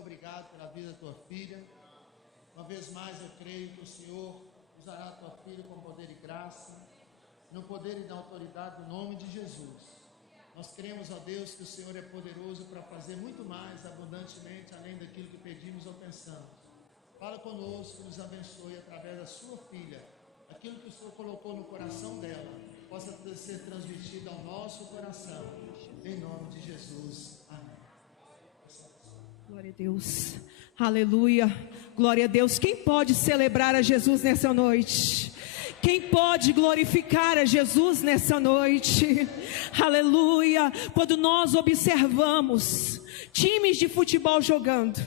obrigado pela vida da tua filha. Uma vez mais eu creio que o Senhor usará a tua filha com poder e graça, no poder e na autoridade do nome de Jesus. Nós cremos, ó Deus, que o Senhor é poderoso para fazer muito mais abundantemente, além daquilo que pedimos ou pensamos. Fala conosco, nos abençoe através da sua filha. Aquilo que o Senhor colocou no coração dela, possa ser transmitido ao nosso coração. Em nome de Jesus. Amém. Glória a Deus. Aleluia. Glória a Deus. Quem pode celebrar a Jesus nessa noite? Quem pode glorificar a Jesus nessa noite? Aleluia. Quando nós observamos times de futebol jogando,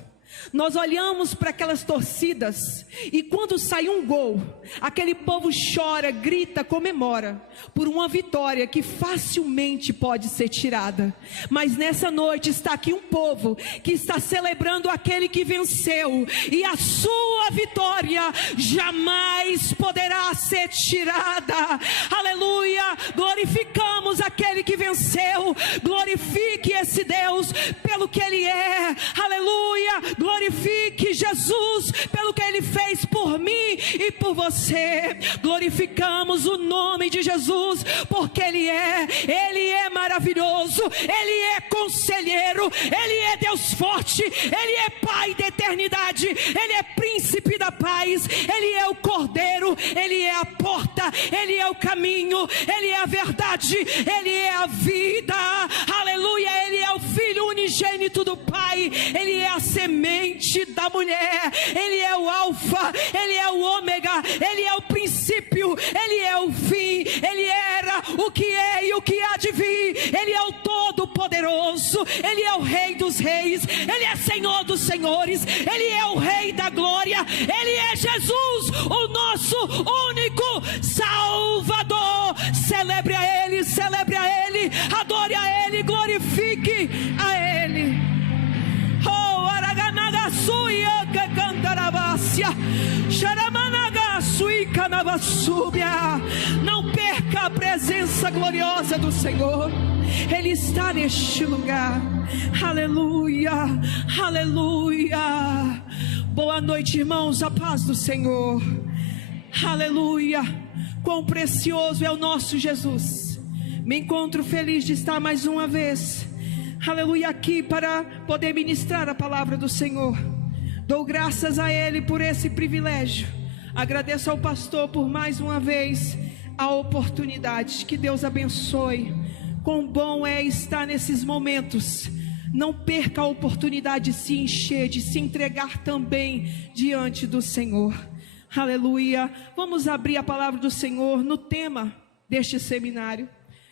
nós olhamos para aquelas torcidas e quando sai um gol, aquele povo chora, grita, comemora por uma vitória que facilmente pode ser tirada. Mas nessa noite está aqui um povo que está celebrando aquele que venceu, e a sua vitória jamais poderá ser tirada. Aleluia. Glorificamos aquele que venceu. Glorifique esse Deus pelo que Ele é. Aleluia. Glorifique Jesus pelo que Ele fez por mim e por você. Glorificamos o nome de Jesus, porque Ele é maravilhoso, Ele é conselheiro, Ele é Deus forte, Ele é Pai da eternidade, Ele é príncipe da paz, Ele é o Cordeiro, Ele é a porta, Ele é o caminho, Ele é a verdade, Ele é a vida. Aleluia. Ele é o Filho unigênito do Pai, Ele é a semente da mulher, Ele é o alfa, Ele é o ômega, Ele é o princípio, Ele é o fim, Ele era o que é e o que há de vir, Ele é o todo-poderoso, Ele é o Rei dos reis, Ele é Senhor dos senhores, Ele é o Rei da glória, Ele é Jesus, o nosso único Salvador. Celebre a Ele, adore a Ele, glorifique a Ele. Oh, Araganagasuia que cantarabácia, Xaramanagasuí canavassúbia. Não perca a presença gloriosa do Senhor, Ele está neste lugar. Aleluia, aleluia. Boa noite, irmãos, a paz do Senhor. Aleluia. Quão precioso é o nosso Jesus. Me encontro feliz de estar mais uma vez, aleluia, aqui para poder ministrar a palavra do Senhor. Dou graças a Ele por esse privilégio. Agradeço ao pastor por mais uma vez a oportunidade. Que Deus abençoe. Quão bom é estar nesses momentos. Não perca a oportunidade de se encher, de se entregar também diante do Senhor. Aleluia. Vamos abrir a palavra do Senhor no tema deste seminário.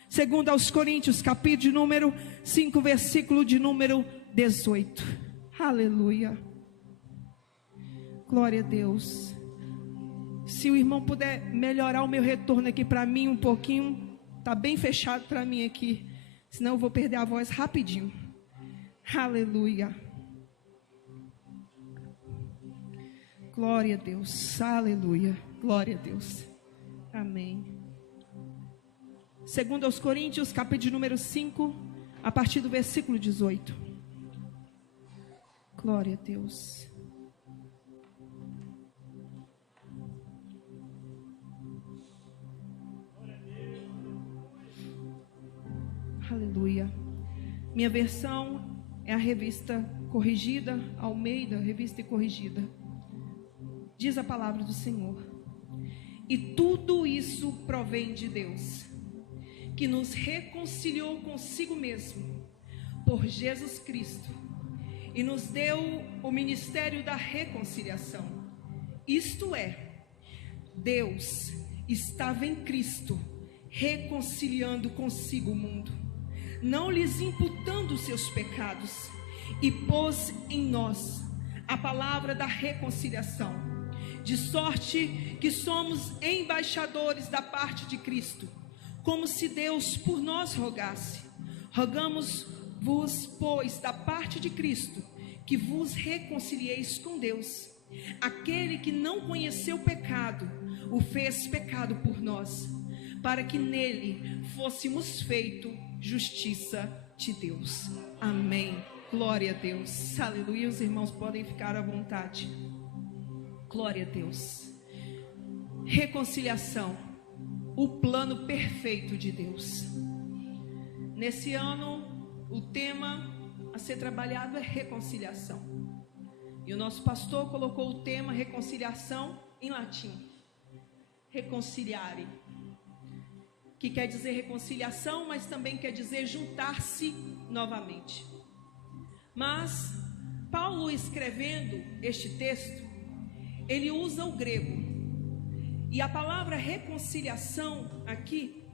Segundo aos Coríntios, capítulo de número 5, versículo de número 18. Aleluia. Glória a Deus. Se o irmão puder melhorar o meu retorno aqui para mim um pouquinho. Está bem fechado para mim aqui. Senão eu vou perder a voz rapidinho. Aleluia. Glória a Deus. Aleluia. Glória a Deus. Amém. Segundo aos Coríntios, capítulo de número 5, a partir do versículo 18. Glória a Deus. Aleluia. Minha versão é a revista corrigida, Almeida, revista e corrigida. Diz a palavra do Senhor: e tudo isso provém de Deus, que nos reconciliou consigo mesmo por Jesus Cristo e nos deu o ministério da reconciliação. Isto é, Deus estava em Cristo reconciliando consigo o mundo, não lhes imputando os seus pecados, e pôs em nós a palavra da reconciliação, de sorte que somos embaixadores da parte de Cristo, como se Deus por nós rogasse. Rogamos-vos, pois, da parte de Cristo, que vos reconcilieis com Deus. Aquele que não conheceu o pecado, o fez pecado por nós, para que nele fôssemos feito justiça de Deus. Amém. Glória a Deus. Aleluia. Os irmãos podem ficar à vontade. Glória a Deus. Reconciliação. O plano perfeito de Deus. Nesse ano, o tema a ser trabalhado é reconciliação. E o nosso pastor colocou o tema reconciliação em latim. Reconciliare. Que quer dizer reconciliação, mas também quer dizer juntar-se novamente. Mas Paulo, escrevendo este texto, ele usa o grego. E a palavra reconciliação aqui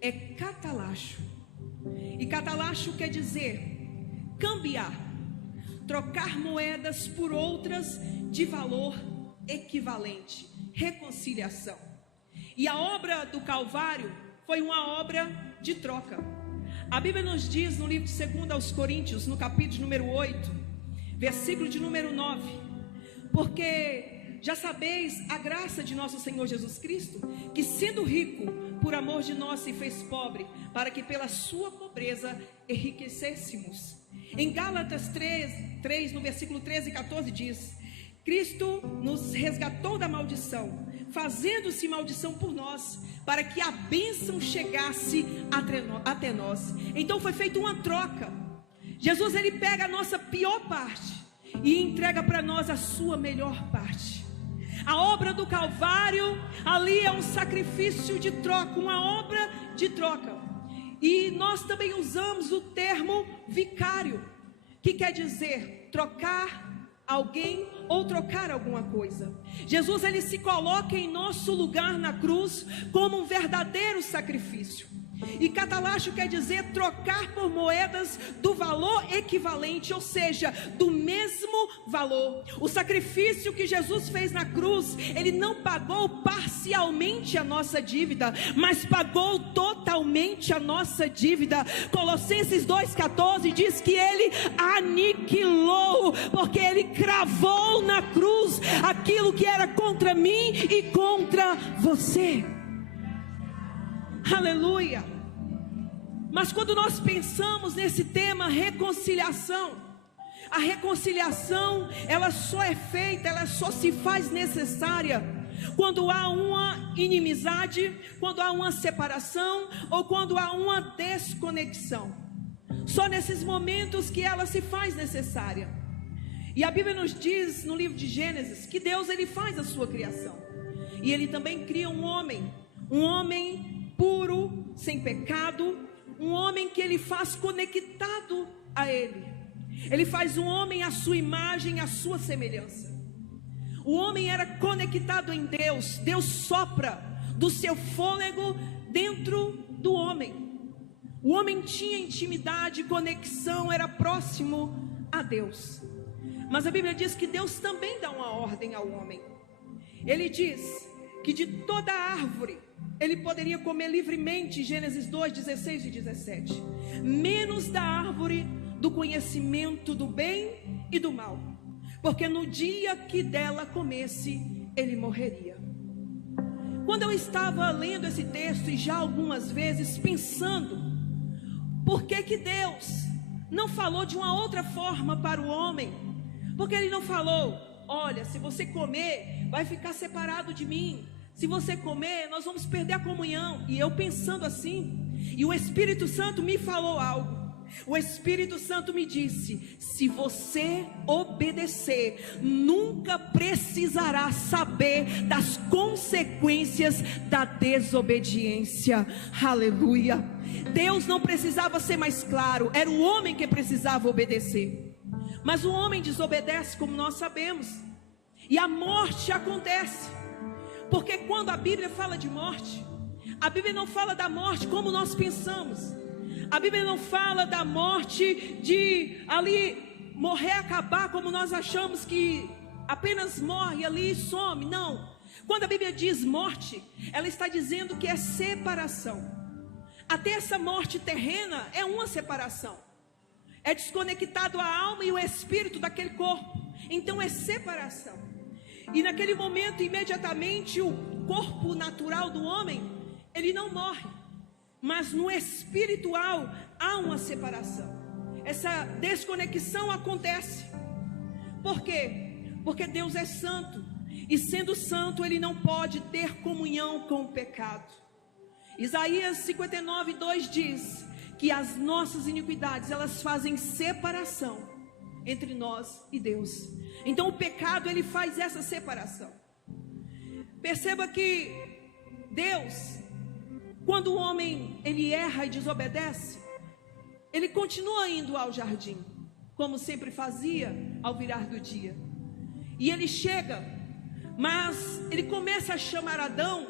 é catalacho. E catalacho quer dizer cambiar, trocar moedas por outras de valor equivalente. Reconciliação. E a obra do Calvário foi uma obra de troca. A Bíblia nos diz no livro de 2 aos Coríntios, no capítulo número 8, versículo de número 9: porque já sabeis a graça de nosso Senhor Jesus Cristo, que sendo rico, por amor de nós se fez pobre, para que pela sua pobreza enriquecêssemos. Em Gálatas 3, no versículo 13 e 14 diz: Cristo nos resgatou da maldição, fazendo-se maldição por nós, para que a bênção chegasse até nós. Então foi feita uma troca. Jesus, ele pega a nossa pior parte e entrega para nós a sua melhor parte. A obra do Calvário ali é um sacrifício de troca, uma obra de troca. E nós também usamos o termo vicário, que quer dizer trocar alguém ou trocar alguma coisa. Jesus, ele se coloca em nosso lugar na cruz como um verdadeiro sacrifício. E catalacho quer dizer trocar por moedas do valor equivalente, ou seja, do mesmo valor. O sacrifício que Jesus fez na cruz, ele não pagou parcialmente a nossa dívida, mas pagou totalmente a nossa dívida. Colossenses 2,14 diz que ele aniquilou, porque ele cravou na cruz aquilo que era contra mim e contra você. Aleluia. Mas quando nós pensamos nesse tema reconciliação, a reconciliação, ela só é feita, ela só se faz necessária quando há uma inimizade, quando há uma separação ou quando há uma desconexão. Só nesses momentos que ela se faz necessária. E a Bíblia nos diz no livro de Gênesis que Deus, ele faz a sua criação. E ele também cria um homem puro, sem pecado, um homem que ele faz conectado a ele. Ele faz um homem à sua imagem, à sua semelhança. O homem era conectado em Deus. Deus sopra do seu fôlego dentro do homem. O homem tinha intimidade, conexão, era próximo a Deus. Mas a Bíblia diz que Deus também dá uma ordem ao homem. Ele diz que de toda árvore ele poderia comer livremente, Gênesis 2, 16 e 17, menos da árvore do conhecimento do bem e do mal, porque no dia que dela comesse, ele morreria. Quando eu estava lendo esse texto e já algumas vezes pensando, por que Deus não falou de uma outra forma para o homem? Porque ele não falou: olha, se você comer, vai ficar separado de mim. Se você comer, nós vamos perder a comunhão. E eu pensando assim, e o Espírito Santo me falou algo. O Espírito Santo me disse: se você obedecer, nunca precisará saber das consequências da desobediência. Aleluia. Deus não precisava ser mais claro, era o homem que precisava obedecer. Mas o homem desobedece, como nós sabemos, e a morte acontece. Porque quando a Bíblia fala de morte, a Bíblia não fala da morte como nós pensamos. A Bíblia não fala da morte de ali morrer, acabar, como nós achamos que apenas morre ali e some. Não. Quando a Bíblia diz morte, ela está dizendo que é separação. Até essa morte terrena é uma separação. É desconectado a alma e o espírito daquele corpo. Então é separação. E naquele momento, imediatamente, o corpo natural do homem, ele não morre. Mas no espiritual há uma separação. essa desconexão acontece. Por quê? Porque Deus é santo, e sendo santo, Ele não pode ter comunhão com o pecado. Isaías 59:2 diz que as nossas iniquidades, elas fazem separação entre nós e Deus. Então o pecado, ele faz essa separação. Perceba que Deus, quando o homem ele erra e desobedece, ele continua indo ao jardim, como sempre fazia ao virar do dia. E ele chega, mas ele começa a chamar Adão,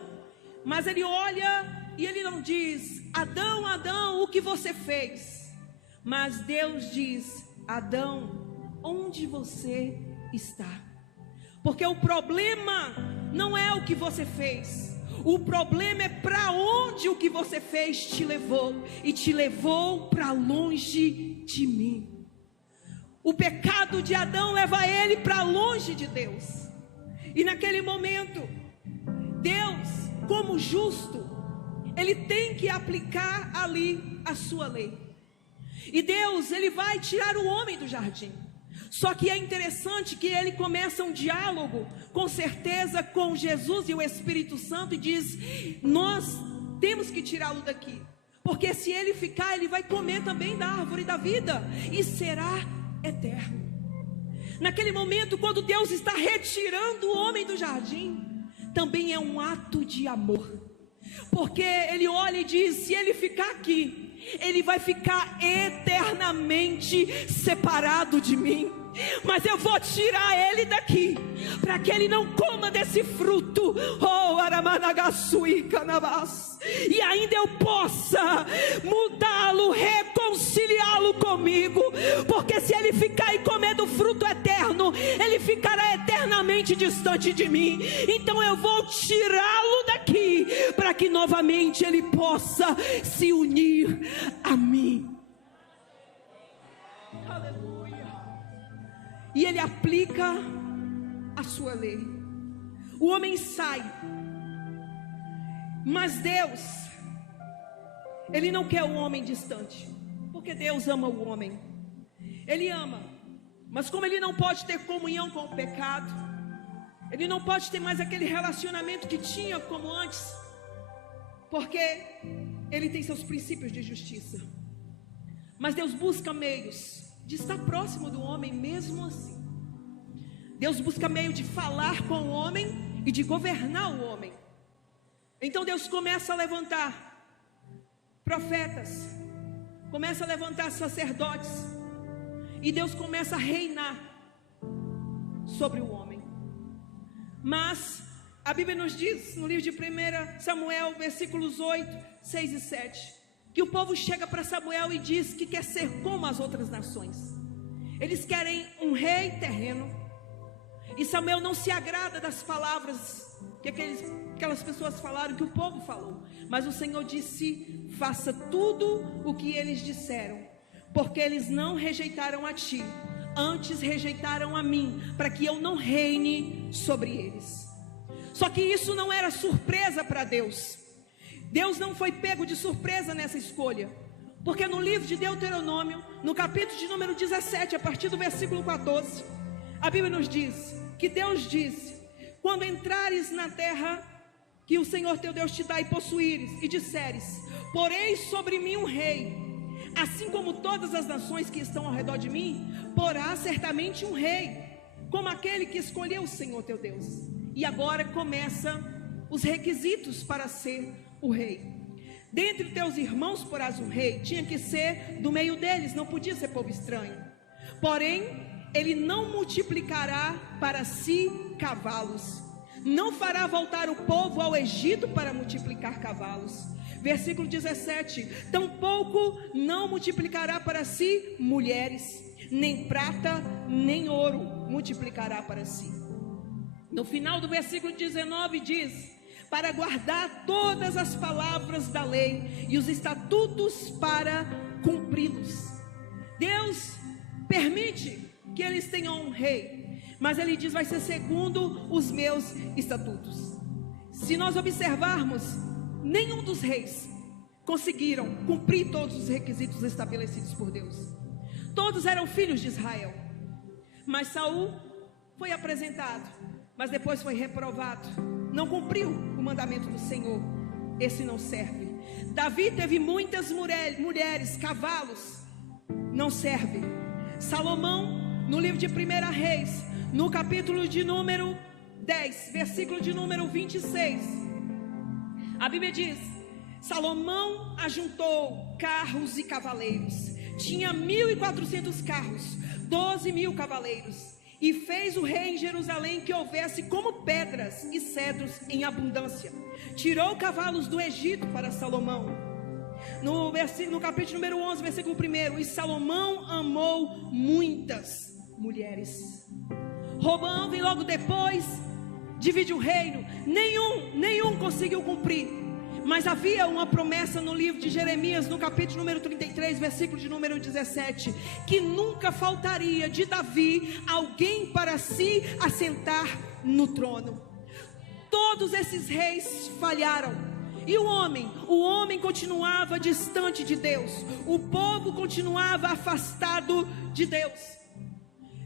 mas ele olha e ele não diz: Adão, Adão, o que você fez? Mas Deus diz: Adão, onde você está? Porque o problema não é o que você fez, o problema é para onde o que você fez te levou, e te levou para longe de mim. O pecado de Adão leva ele para longe de Deus, e naquele momento, Deus, como justo, Ele tem que aplicar ali a sua lei, e Deus, Ele vai tirar o homem do jardim. Só que é interessante que ele começa um diálogo, com certeza, com Jesus e o Espírito Santo, e diz: nós temos que tirá-lo daqui, porque se ele ficar, ele vai comer também da árvore da vida, e será eterno. Naquele momento, quando Deus está retirando o homem do jardim, também é um ato de amor, porque ele olha e diz: se ele ficar aqui, ele vai ficar eternamente separado de mim, mas eu vou tirar ele daqui, para que ele não coma desse fruto, e ainda eu possa mudá-lo, reconciliá-lo comigo, porque se ele ficar e comer do fruto eterno, ele ficará eternamente distante de mim. Então eu vou tirá-lo daqui, para que novamente ele possa se unir a mim. Aleluia. E ele aplica a sua lei. O homem sai, mas Deus, Ele não quer o homem distante, porque Deus ama o homem. Ele ama, mas como Ele não pode ter comunhão com o pecado, Ele não pode ter mais aquele relacionamento que tinha como antes, porque Ele tem seus princípios de justiça. Mas Deus busca meios de estar próximo do homem mesmo assim. Deus busca meio de falar com o homem e de governar o homem. Então Deus começa a levantar profetas, começa a levantar sacerdotes, e Deus começa a reinar sobre o homem. Mas a Bíblia nos diz, no livro de 1 Samuel, versículos 8, 6 e 7, que o povo chega para Samuel e diz que quer ser como as outras nações. Eles querem um rei terreno, e Samuel não se agrada das palavras que aquelas pessoas falaram, que o povo falou. Mas o Senhor disse: faça tudo o que eles disseram, porque eles não rejeitaram a ti, antes rejeitaram a mim, para que eu não reine sobre eles. Só que isso não era surpresa para Deus. Deus não foi pego de surpresa nessa escolha, porque no livro de Deuteronômio, no capítulo de número 17, a partir do versículo 14, a Bíblia nos diz que Deus disse: quando entrares na terra que o Senhor teu Deus te dá e possuíres, e disseres: porei sobre mim um rei, assim como todas as nações que estão ao redor de mim, porá certamente um rei, como aquele que escolheu o Senhor teu Deus. E agora começa os requisitos para ser o rei. Dentre teus irmãos porás um rei, tinha que ser do meio deles, não podia ser povo estranho. Porém, ele não multiplicará para si cavalos, não fará voltar o povo ao Egito para multiplicar cavalos. Versículo 17: tampouco não multiplicará para si mulheres, nem prata, nem ouro multiplicará para si. No final do versículo 19 diz: para guardar todas as palavras da lei e os estatutos para cumpri-los. Deus permite que eles tenham um rei, mas Ele diz: vai ser segundo os meus estatutos. Se nós observarmos, nenhum dos reis conseguiram cumprir todos os requisitos estabelecidos por Deus. Todos eram filhos de Israel. Mas Saul foi apresentado, mas depois foi reprovado. Não cumpriu o mandamento do Senhor. Esse não serve. Davi teve muitas mulheres, cavalos. Não serve. Salomão, no livro de 1 Reis, no capítulo de número 10, versículo de número 26, a Bíblia diz: Salomão ajuntou carros e cavaleiros. Tinha 1.400 carros, 12.000 cavaleiros. E fez o rei em Jerusalém que houvesse como pedras e cedros em abundância. Tirou cavalos do Egito para Salomão. No capítulo número 11, versículo 1: E Salomão amou muitas mulheres. Roboão vem logo depois, divide o reino. Nenhum conseguiu cumprir. Mas havia uma promessa no livro de Jeremias, no capítulo número 33, versículo de número 17, que nunca faltaria de Davi alguém para se assentar no trono. Todos esses reis falharam. E o homem continuava distante de Deus. O povo continuava afastado de Deus.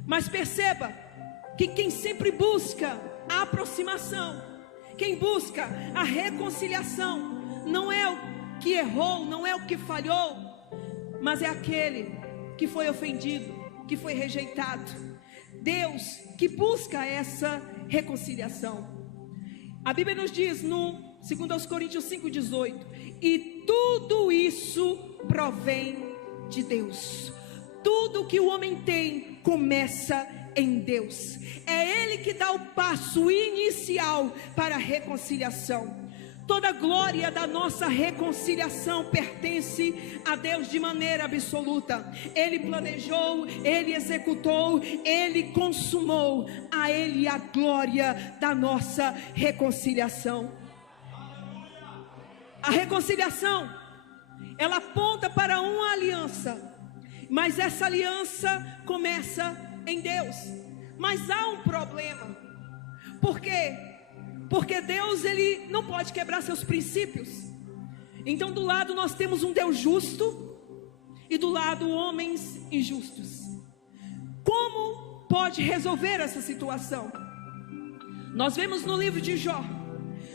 Mas perceba que quem sempre busca a aproximação, quem busca a reconciliação, não é o que errou, não é o que falhou, mas é aquele que foi ofendido, que foi rejeitado. Deus que busca essa reconciliação. A Bíblia nos diz no 2 Coríntios 5,18: e tudo isso provém de Deus. Tudo que o homem tem começa em Deus. É Ele que dá o passo inicial para a reconciliação. Toda a glória da nossa reconciliação pertence a Deus de maneira absoluta. Ele planejou, Ele executou, Ele consumou. A Ele a glória da nossa reconciliação. A reconciliação, ela aponta para uma aliança, mas essa aliança começa em Deus. Mas há um problema. Por quê? Porque Deus, Ele não pode quebrar seus princípios. Então do lado nós temos um Deus justo e do lado homens injustos. Como pode resolver essa situação? Nós vemos no livro de Jó,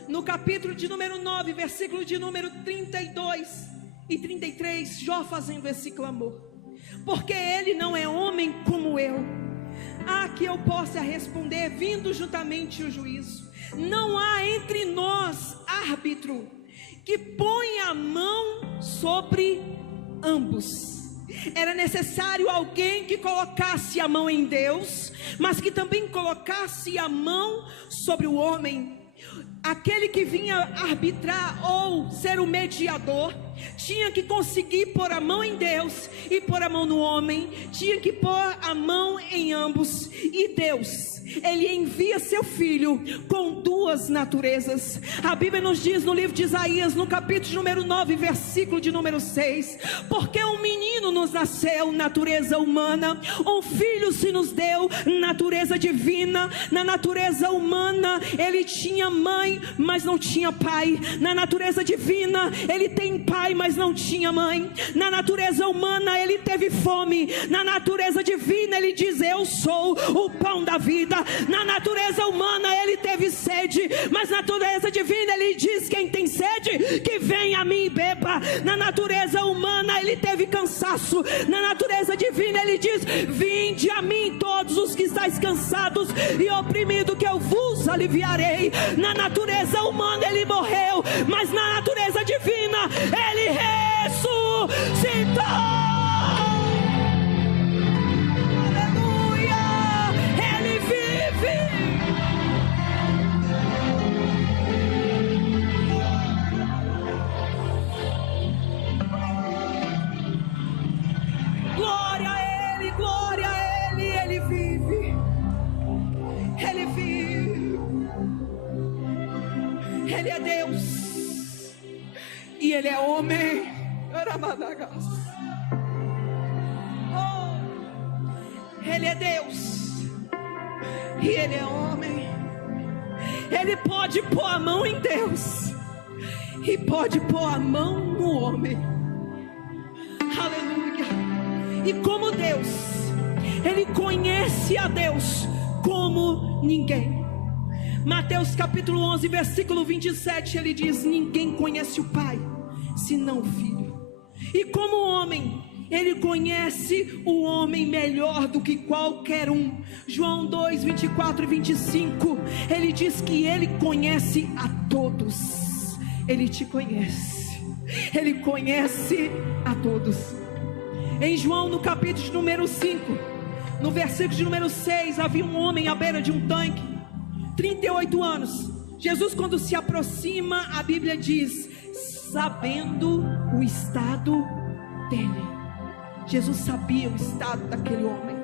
no capítulo de número 9, versículo de número 32 e 33, Jó fazendo esse clamor: porque ele não é homem como eu, que eu possa responder, vindo juntamente o juízo. Não há entre nós árbitro que ponha a mão sobre ambos. Era necessário alguém que colocasse a mão em Deus, mas que também colocasse a mão sobre o homem. Aquele que vinha arbitrar ou ser o mediador tinha que conseguir pôr a mão em Deus e pôr a mão no homem. Tinha que pôr a mão em ambos. E Deus, Ele envia seu Filho com duas naturezas. A Bíblia nos diz no livro de Isaías, no capítulo número 9, versículo de número 6: porque um menino nos nasceu, natureza humana, um filho se nos deu, natureza divina. Na natureza humana ele tinha mãe, mas não tinha pai. Na natureza divina ele tem pai, mas não tinha mãe. Na natureza humana ele teve fome. Na natureza divina ele diz: eu sou o pão da vida. Na natureza humana ele teve sede, mas na natureza divina ele diz: quem tem sede, que venha a mim e beba. Na natureza humana ele teve cansaço. Na natureza divina ele diz: vinde a mim todos os que estáis cansados e oprimidos, que eu vos aliviarei. Na natureza humana ele morreu, mas na natureza divina ele ressuscitou. Aleluia, ele vive. Glória a ele, ele vive. Ele vive. Ele é Deus e ele é homem. Ele é Deus e ele é homem. Ele pode pôr a mão em Deus e pode pôr a mão no homem. Aleluia. E como Deus, ele conhece a Deus como ninguém. Mateus capítulo 11, versículo 27, ele diz: ninguém conhece o Pai, senão o Filho. E como homem, ele conhece o homem melhor do que qualquer um. João 2, 24 e 25, ele diz que ele conhece a todos. Ele te conhece, ele conhece a todos. Em João, no capítulo de número 5, no versículo de número 6, havia um homem à beira de um tanque, 38 anos. Jesus, quando se aproxima, a Bíblia diz, sabendo o estado dele. Jesus sabia o estado daquele homem.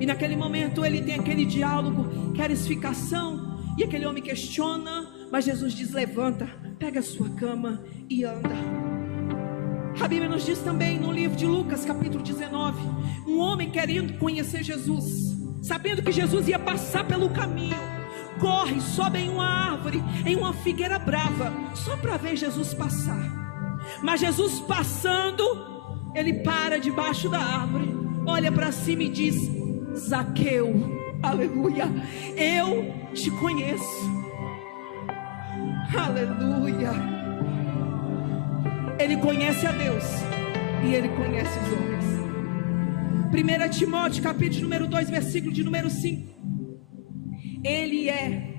E naquele momento ele tem aquele diálogo, queres ficação? E aquele homem questiona, mas Jesus diz: levanta, pega a sua cama e anda. A Bíblia nos diz também no livro de Lucas capítulo 19, um homem querendo conhecer Jesus, sabendo que Jesus ia passar pelo caminho, corre, sobe em uma árvore, em uma figueira brava, só para ver Jesus passar. Mas Jesus passando, ele para debaixo da árvore, olha para cima e diz: Zaqueu, aleluia, eu te conheço. Aleluia. Ele conhece a Deus e ele conhece os homens. 1 Timóteo capítulo número 2, versículo de número 5. Ele é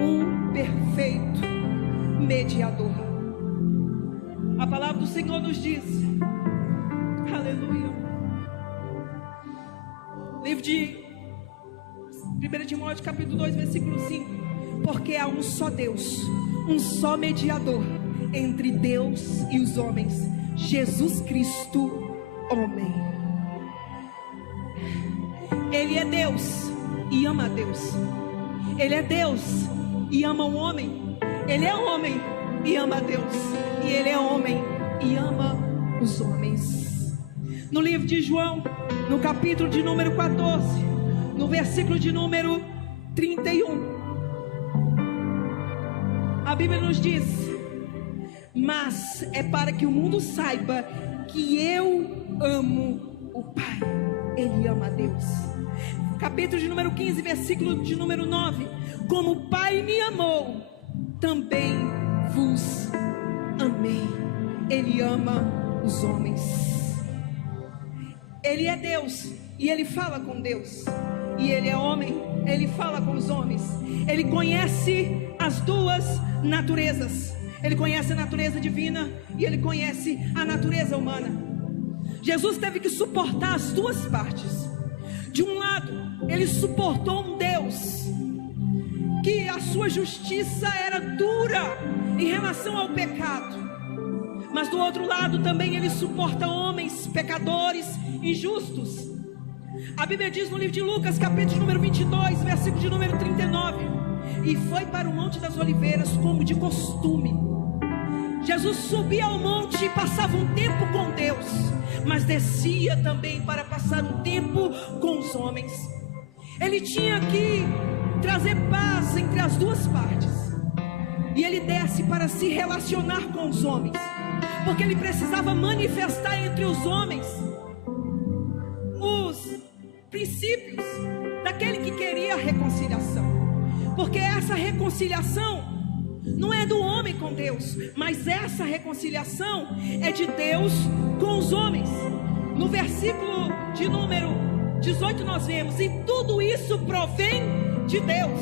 um perfeito mediador. A palavra do Senhor nos diz, aleluia, livro de 1 Timóteo capítulo 2, versículo 5. Porque há um só Deus, um só mediador entre Deus e os homens, Jesus Cristo, homem. Ele é Deus e ama a Deus. Ele é Deus e ama o homem. Ele é homem e ama a Deus. E ele é homem e ama os homens. No livro de João, no capítulo de número 14, no versículo de número 31, a Bíblia nos diz: mas é para que o mundo saiba que eu amo o Pai. Ele ama a Deus. Capítulo de número 15, versículo de número 9. Como o Pai me amou, também vos amei. Ele ama os homens. Ele é Deus e ele fala com Deus. E ele é homem, ele fala com os homens. Ele conhece as duas naturezas. Ele conhece a natureza divina e ele conhece a natureza humana. Jesus teve que suportar as duas partes. De um lado, ele suportou um Deus que a sua justiça era dura em relação ao pecado. Mas do outro lado também ele suporta homens pecadores, injustos. A Bíblia diz no livro de Lucas, capítulo número 22, versículo de número 39. E foi para o Monte das Oliveiras como de costume. Jesus subia ao monte e passava um tempo com Deus, mas descia também para passar um tempo com os homens. Ele tinha que trazer paz entre as duas partes. E ele desce para se relacionar com os homens, porque ele precisava manifestar entre os homens os princípios daquele que queria a reconciliação. Porque essa reconciliação não é do homem com Deus, mas essa reconciliação é de Deus com os homens. No versículo de número 18 nós vemos: e tudo isso provém de Deus.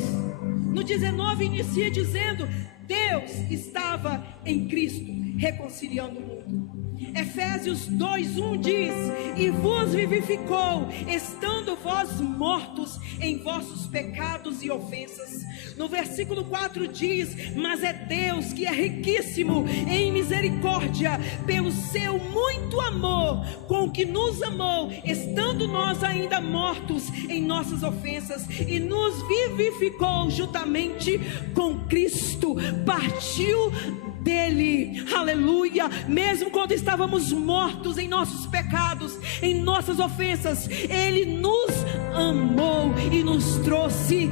No 19 inicia dizendo: Deus estava em Cristo reconciliando o mundo. Efésios 2:1 diz: e vos vivificou, estando vós mortos em vossos pecados e ofensas. No versículo 4 diz: mas é Deus que é riquíssimo em misericórdia, pelo seu muito amor com que nos amou, estando nós ainda mortos em nossas ofensas, e nos vivificou juntamente com Cristo, partiu dele, aleluia, mesmo quando estávamos mortos em nossos pecados, em nossas ofensas, ele nos amou e nos trouxe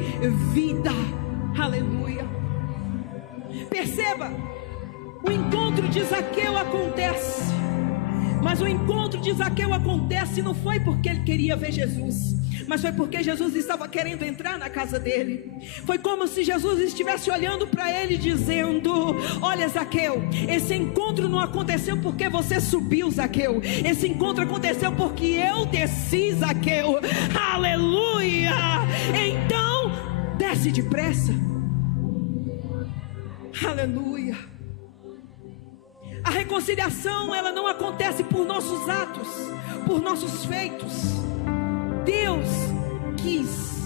vida, aleluia. Perceba, o encontro de Zaqueu acontece Mas o encontro de Zaqueu acontece não foi porque ele queria ver Jesus, mas foi porque Jesus estava querendo entrar na casa dele. Foi como se Jesus estivesse olhando para ele dizendo: olha, Zaqueu, esse encontro não aconteceu porque você subiu, Zaqueu. Esse encontro aconteceu porque eu desci, Zaqueu. Aleluia! Então desce depressa. Aleluia. A reconciliação, ela não acontece por nossos atos, por nossos feitos. Deus quis,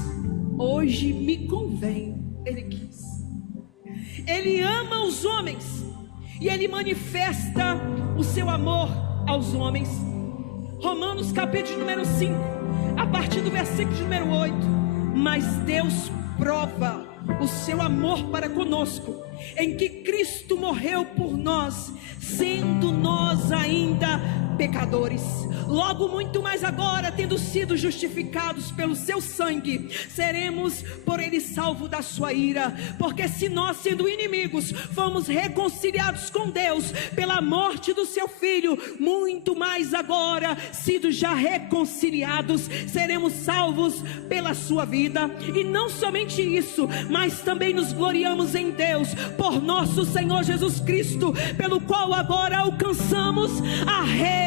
hoje me convém, Ele quis. Ele ama os homens e Ele manifesta o seu amor aos homens. Romanos capítulo número 5, a partir do versículo de número 8. Mas Deus prova o seu amor para conosco, em que Cristo morreu por nós, sendo nós ainda pecadores. Logo muito mais agora, tendo sido justificados pelo seu sangue, seremos por ele salvos da sua ira. Porque se nós, sendo inimigos, fomos reconciliados com Deus pela morte do seu filho, muito mais agora, sido já reconciliados, seremos salvos pela sua vida. E não somente isso, mas também nos gloriamos em Deus por nosso Senhor Jesus Cristo, pelo qual agora alcançamos a reconciliação.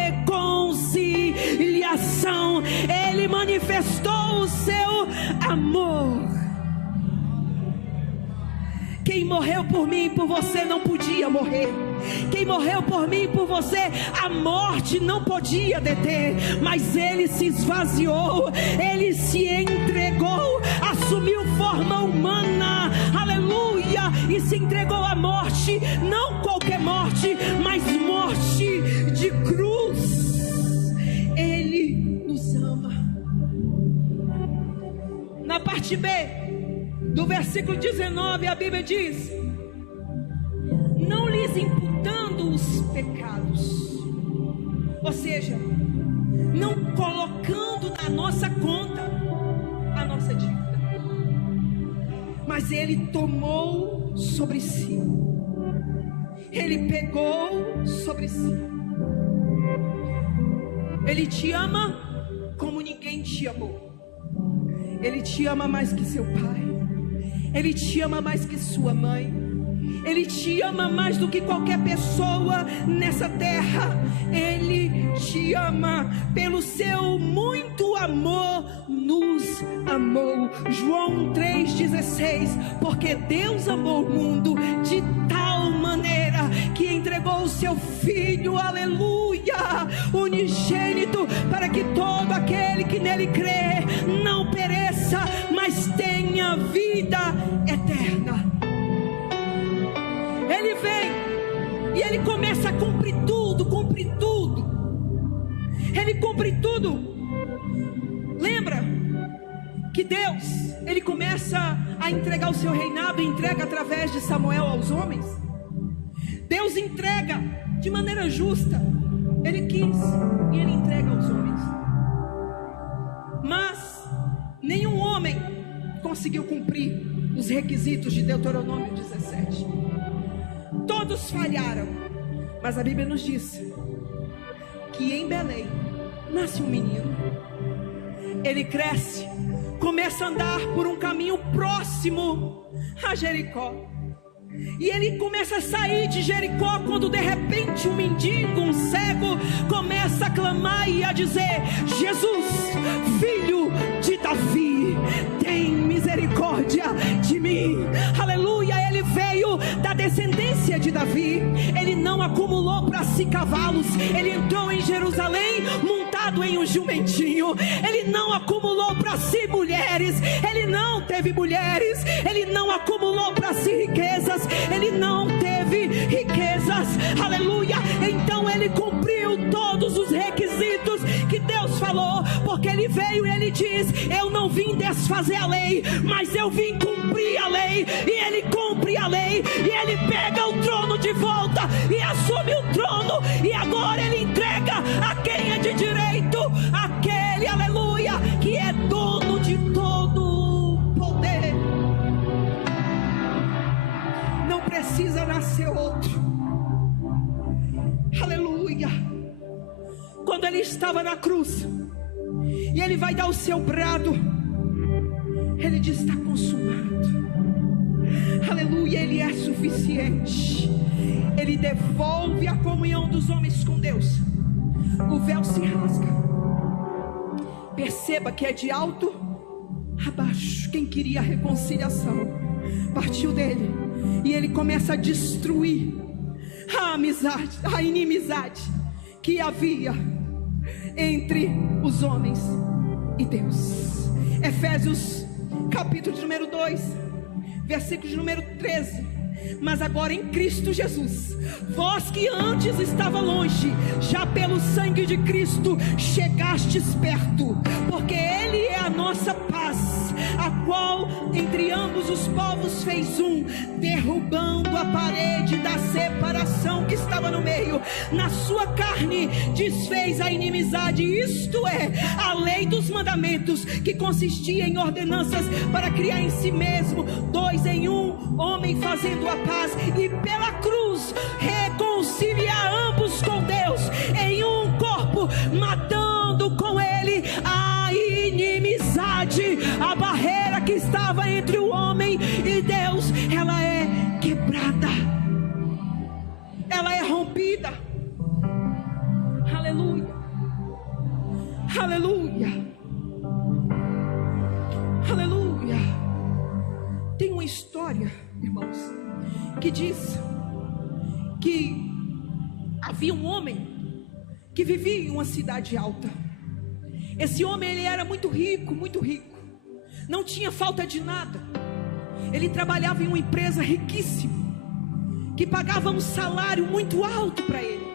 Ele manifestou o seu amor. Quem morreu por mim e por você não podia morrer. Quem morreu por mim e por você, a morte não podia deter. Mas ele se esvaziou, ele se entregou, assumiu forma humana, aleluia, e se entregou à morte. Não qualquer morte, mas morte de cruz. Ele nos ama. Na parte B do versículo 19, a Bíblia diz: não lhes imputando os pecados, ou seja, não colocando na nossa conta a nossa dívida, mas ele tomou sobre si, ele pegou sobre si. Ele te ama como ninguém te amou. Ele te ama mais que seu pai. Ele te ama mais que sua mãe. Ele te ama mais do que qualquer pessoa nessa terra. Ele te ama pelo seu muito amor, nos amou. João 3,16. Porque Deus amou o mundo de tal maneira que entregou o seu Filho, aleluia, unigênito, para que todo aquele que nele crê não pereça, mas tenha vida eterna. Ele vem e ele começa a cumprir tudo, cumprir tudo. Ele cumpre tudo. Lembra que Deus, ele começa a entregar o seu reinado, e entrega através de Samuel aos homens. Deus entrega de maneira justa. Ele quis e ele entrega aos homens. Mas nenhum homem conseguiu cumprir os requisitos de Deuteronômio 17. Todos falharam. Mas a Bíblia nos diz que em Belém nasce um menino. Ele cresce, começa a andar por um caminho próximo a Jericó. E ele começa a sair de Jericó, quando de repente um mendigo, um cego, começa a clamar e a dizer: Jesus, filho de Davi, tem misericórdia de mim. Aleluia. Ele veio da descendência de Davi. Ele não acumulou para si cavalos. Ele entrou em Jerusalém montado em um jumentinho. Ele não acumulou para si mulheres. Ele não teve mulheres. Ele não acumulou para si riquezas. Ele não teve riquezas. Aleluia. Então ele cumpriu todos os requisitos que Deus falou, porque ele veio e ele diz: eu não vim desfazer a lei, mas eu vim cumprir a lei. E ele cumpre a lei, e ele pega o trono de volta e assume o trono, e agora ele entrega a quem é de direito, aquele, aleluia, que é dono de todo o poder. Não precisa nascer outro. Aleluia. quando ele estava na cruz, e ele vai dar o seu brado, ele diz: está consumado. Aleluia, ele é suficiente. Ele devolve a comunhão dos homens com Deus. O véu se rasga. Perceba que é de alto a baixo. Quem queria a reconciliação partiu dele, e ele começa a destruir a amizade, a inimizade que havia entre os homens e Deus. Efésios capítulo de número 2, versículo de número 13. Mas agora em Cristo Jesus, vós que antes estava longe, já pelo sangue de Cristo chegastes perto, porque Ele é a nossa paz, a qual entre ambos os povos fez um, derrubando a parede da separação que estava no meio. Na sua carne desfez a inimizade, isto é, a lei dos mandamentos, que consistia em ordenanças para criar em si mesmo dois em um, homem fazendo a paz, e pela cruz reconciliar ambos com Deus em um corpo, matando com ele a inimizade. A barreira que estava entre o homem e Deus, ela é quebrada, ela é rompida. Aleluia, aleluia, aleluia. Tem uma história, irmãos, que diz que havia um homem que vivia em uma cidade alta. Esse homem, ele era muito rico, não tinha falta de nada. Ele trabalhava em uma empresa riquíssima, que pagava um salário muito alto para ele.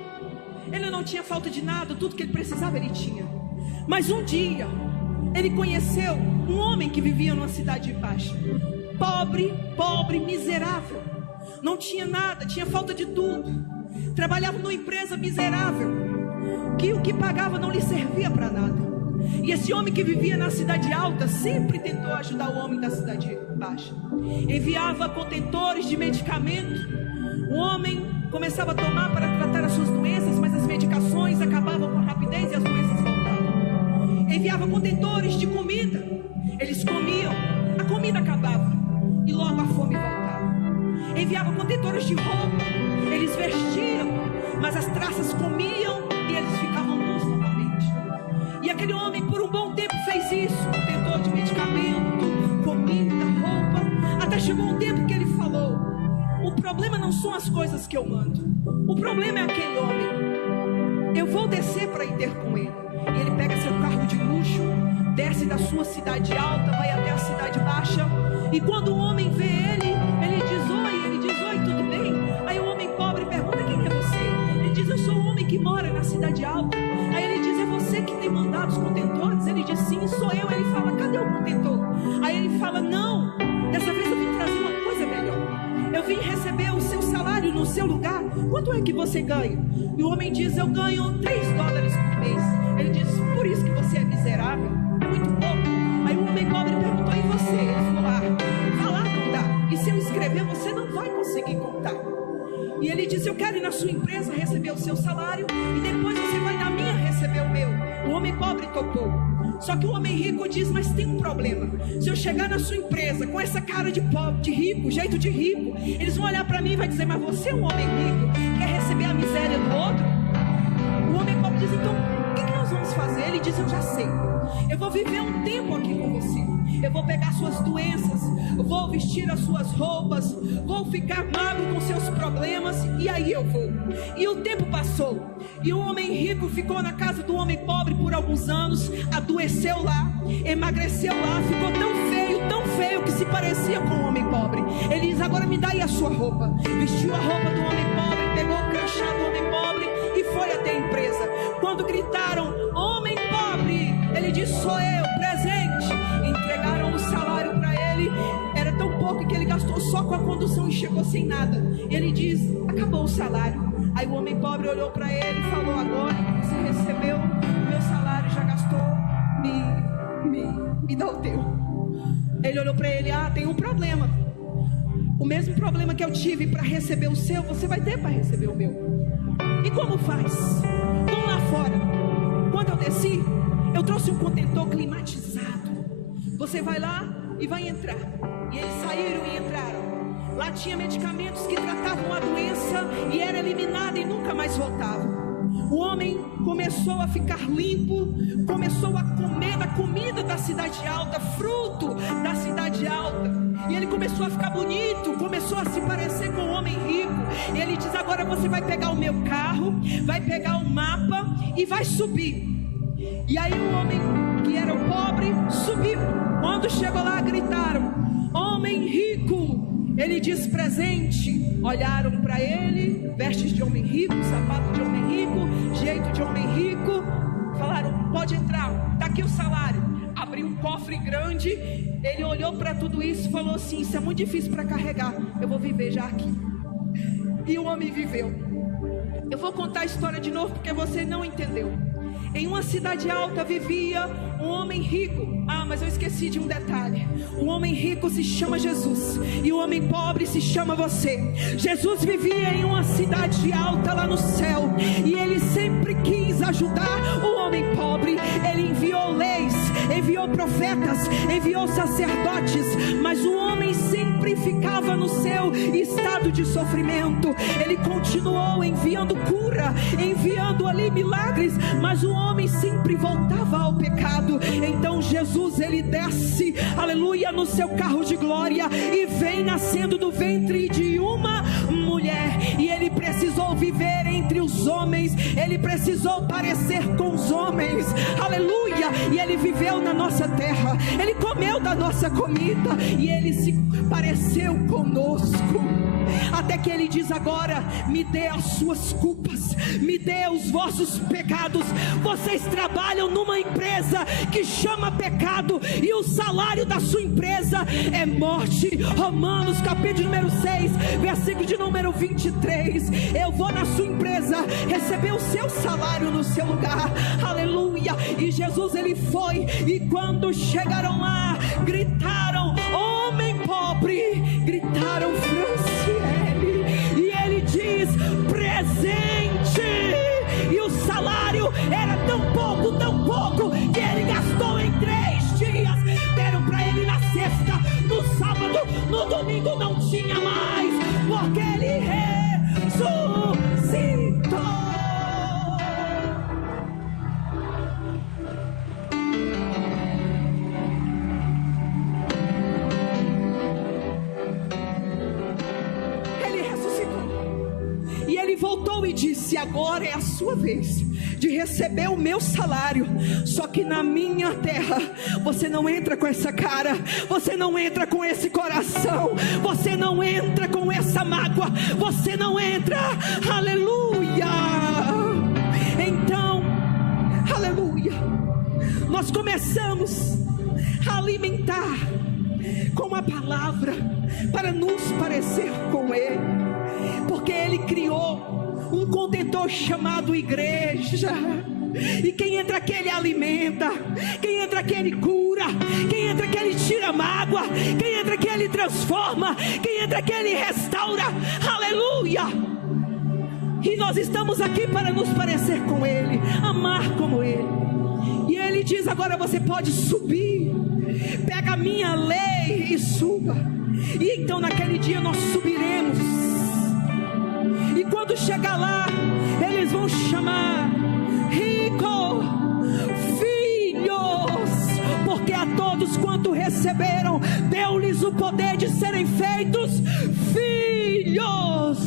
Ele não tinha falta de nada, tudo que ele precisava ele tinha. Mas um dia ele conheceu um homem que vivia numa cidade baixa, pobre, miserável, não tinha nada, tinha falta de tudo, trabalhava numa empresa miserável, que o que pagava não lhe servia para nada. E esse homem que vivia na cidade alta sempre tentou ajudar o homem da cidade baixa. Enviava contentores de medicamento. O homem começava a tomar para tratar as suas doenças, mas as medicações acabavam com rapidez e as doenças voltavam. Enviava contentores de comida. Eles comiam, a comida acabava e logo a fome voltava. Enviava contentores de roupa. Eles vestiam, mas as traças comiam e eles ficavam nus novamente. E aquele homem por um bom tempo fez isso, contentor de medicamento, comida, roupa, até chegou um tempo que ele falou: o problema não são as coisas que eu mando, o problema é aquele homem. Eu vou descer para ir ter com ele. E ele pega seu carro de luxo, desce da sua cidade alta, vai até a cidade baixa. E quando o homem vê ele, ele diz oi, tudo bem? Aí o homem pobre pergunta: quem é você? Ele diz: eu sou o homem que mora na cidade alta. Aí ele diz: é você que tem mandado os contentores? Ele diz: sim, sou eu. Ele fala: cadê o contentor? Aí ele fala: não, dessa vez eu vim trazer uma coisa melhor. Eu vim receber o seu salário no seu lugar. Quanto é que você ganha? E o homem diz: eu ganho $3 por mês. Ele diz: por isso que você é miserável, é muito pouco. Aí o homem pobre perguntou: e você? Ele falou: falar não dá, e se eu escrever você não vai conseguir contar. E ele disse: eu quero ir na sua empresa receber o seu salário, e depois você vai na minha receber o meu. O homem pobre topou. Só que o homem rico diz: mas tem um problema. Se eu chegar na sua empresa com essa cara de pobre, de rico, jeito de rico, eles vão olhar para mim e vai dizer: mas você é um homem rico, quer receber a miséria do outro? O homem pobre diz: então o que nós vamos fazer? Ele diz: eu já sei, eu vou viver um tempo aqui com você. Eu vou pegar suas doenças, vou vestir as suas roupas, vou ficar magro com seus problemas, e aí eu vou. E o tempo passou, e o homem rico ficou na casa do homem pobre por alguns anos, adoeceu lá, emagreceu lá, ficou tão feio que se parecia com o homem pobre. Ele diz: agora me dá aí a sua roupa. Vestiu a roupa do homem pobre, pegou o crachá do homem pobre e foi até a empresa. Quando gritaram: homem pobre, ele disse: sou eu, presente. Entregaram o salário para ele, era tão pouco que ele gastou só com a condução e chegou sem nada. E ele diz: acabou o salário. Aí o homem pobre olhou para ele e falou: agora que você recebeu o meu salário, já gastou, me dá o teu. Ele olhou para ele: tem um problema. O mesmo problema que eu tive para receber o seu, você vai ter para receber o meu. E como faz? Vamos lá fora. Quando eu desci, eu trouxe um contentor climatizado. Você vai lá e vai entrar. E eles saíram e entraram. Lá tinha medicamentos que tratavam a doença e era eliminada e nunca mais voltava. O homem começou a ficar limpo, começou a comer da comida da cidade alta, fruto da cidade alta. E ele começou a ficar bonito, começou a se parecer com um homem rico. E ele diz: agora você vai pegar o meu carro, vai pegar o mapa e vai subir. E aí o homem que era o pobre subiu. Quando chegou lá, gritaram: homem rico. Ele diz: presente. Olharam para ele, vestes de homem rico, sapato de homem rico, jeito de homem rico. Falaram: pode entrar, está aqui o salário. Abriu um cofre grande. Ele olhou para tudo isso e falou assim: isso é muito difícil para carregar, eu vou viver já aqui. E o homem viveu. Eu vou contar a história de novo porque você não entendeu. Em uma cidade alta vivia um homem rico. Mas eu esqueci de um detalhe. O homem rico se chama Jesus e o homem pobre se chama você. Jesus vivia em uma cidade alta lá no céu e ele sempre quis ajudar o homem pobre. Ele enviou leis, enviou profetas, enviou sacerdotes, mas o homem sempre ficava no seu estado de sofrimento. Ele continuou enviando cura, enviando ali milagres, mas o homem sempre voltava ao pecado. Então Jesus, ele desce, aleluia, no seu carro de glória e vem nascendo do ventre de uma mulher. E ele precisou viver entre os homens, ele precisou parecer com os homens, aleluia. E ele viveu na nossa terra, ele comeu da nossa comida e ele se pareceu conosco. Até que ele diz: agora me dê as suas culpas, me dê os vossos pecados. Vocês trabalham numa empresa que chama pecado e o salário da sua empresa é morte. Romanos capítulo número 6, versículo de número 23. Eu vou na sua empresa receber o seu salário no seu lugar, aleluia. E Jesus, ele foi, e quando chegaram lá, gritaram: homem pobre, gritaram Franciele, e ele diz: presente. E o salário era tão pouco que ele gastou em 3 dias. Deram para ele na sexta, no sábado, no domingo não tinha mais, porque ele ressuscitou. Voltou e disse: agora é a sua vez de receber o meu salário. Só que na minha terra você não entra com essa cara, você não entra com esse coração, você não entra com essa mágoa, você não entra, aleluia. Então, aleluia, nós começamos a alimentar com a palavra para nos parecer com ele. Porque ele criou um contentor chamado igreja. E quem entra aqui ele alimenta, quem entra aqui ele cura, quem entra aqui ele tira mágoa, quem entra aqui ele transforma, quem entra aqui ele restaura, aleluia. E nós estamos aqui para nos parecer com ele, amar como ele. E ele diz: agora você pode subir, pega a minha lei e suba. E então naquele dia nós subiremos. E quando chegar lá, eles vão chamar rico, filhos, porque a todos quanto receberam, deu-lhes o poder de serem feitos filhos.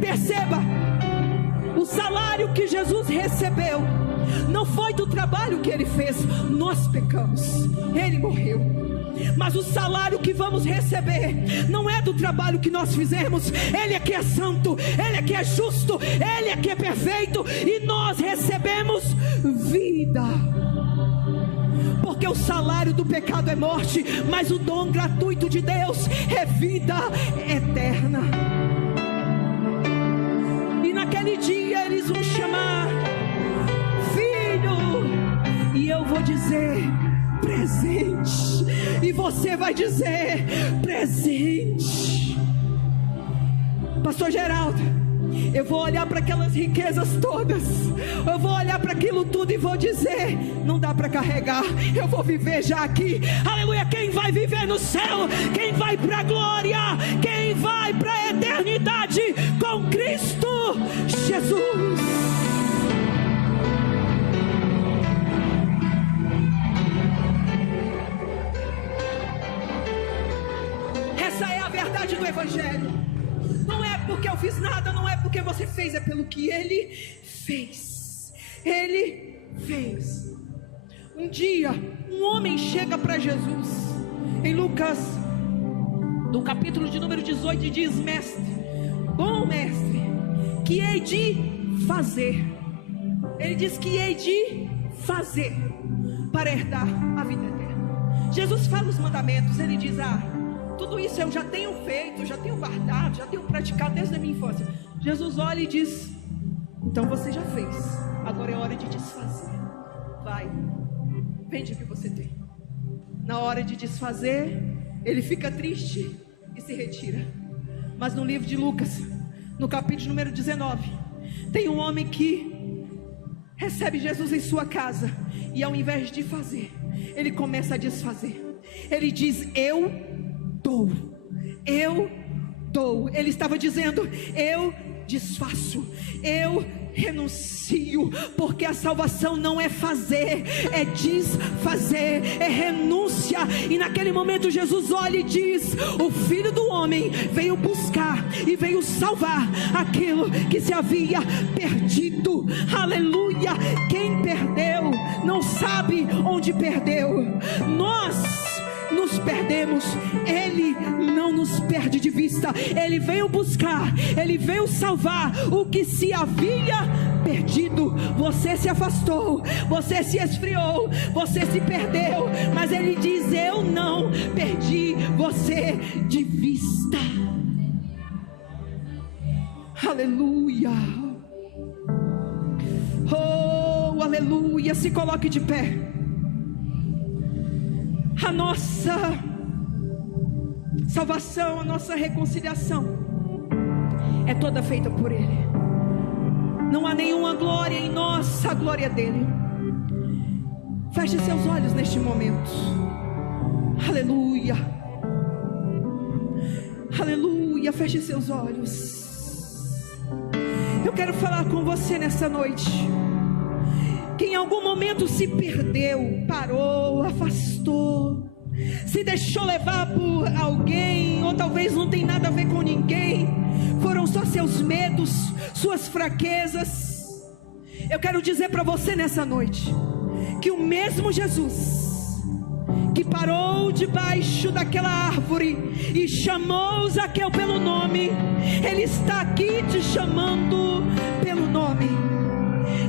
Perceba, o salário que Jesus recebeu não foi do trabalho que ele fez. Nós pecamos, ele morreu. Mas o salário que vamos receber não é do trabalho que nós fizemos. Ele é que é santo, ele é que é justo, ele é que é perfeito, e nós recebemos vida. Porque o salário do pecado é morte, mas o dom gratuito de Deus é vida eterna. E naquele dia eles vão chamar filho, e eu vou dizer presente, e você vai dizer presente. Pastor Geraldo, Eu vou olhar para aquelas riquezas todas, eu vou olhar para aquilo tudo e vou dizer: não dá para carregar, eu vou viver já aqui. Aleluia. Quem vai viver no céu, quem vai para a glória, quem vai para a eternidade com Cristo Jesus. Essa é a verdade do Evangelho. Não é porque eu fiz nada, não é porque você fez, é pelo que Ele fez. Ele fez. Um dia, um homem chega para Jesus, em Lucas, no capítulo de número 18, e diz: mestre, bom mestre, que hei de fazer? Ele diz que hei de fazer para herdar a vida eterna. Jesus fala os mandamentos, ele diz: tudo isso eu já tenho feito, já tenho guardado, já tenho praticado desde a minha infância. Jesus olha e diz: então você já fez, agora é hora de desfazer. Vai, vende o que você tem. Na hora de desfazer, ele fica triste e se retira. Mas no livro de Lucas, no capítulo número 19, tem um homem que recebe Jesus em sua casa, e ao invés de fazer, ele começa a desfazer. Ele diz: eu dou. Ele estava dizendo: eu desfaço, eu renuncio, porque a salvação não é fazer, é desfazer, é renúncia. E naquele momento Jesus olha e diz: o Filho do Homem veio buscar e veio salvar aquilo que se havia perdido. Aleluia. Quem perdeu não sabe onde perdeu. Nós nos perdemos, Ele não nos perde de vista. Ele veio buscar, Ele veio salvar o que se havia perdido. Você se afastou, você se esfriou, você se perdeu, mas Ele diz: eu não perdi você de vista. Aleluia. Oh, aleluia. Se coloque de pé. A nossa salvação, a nossa reconciliação é toda feita por Ele. Não há nenhuma glória em nós, a glória é dele. Feche seus olhos neste momento. Aleluia. Aleluia. Feche seus olhos. Eu quero falar com você nessa noite, que em algum momento se perdeu, parou, afastou, se deixou levar por alguém, ou talvez não tem nada a ver com ninguém, foram só seus medos, suas fraquezas. Eu quero dizer para você nessa noite, que o mesmo Jesus que parou debaixo daquela árvore e chamou Zaqueu pelo nome, Ele está aqui te chamando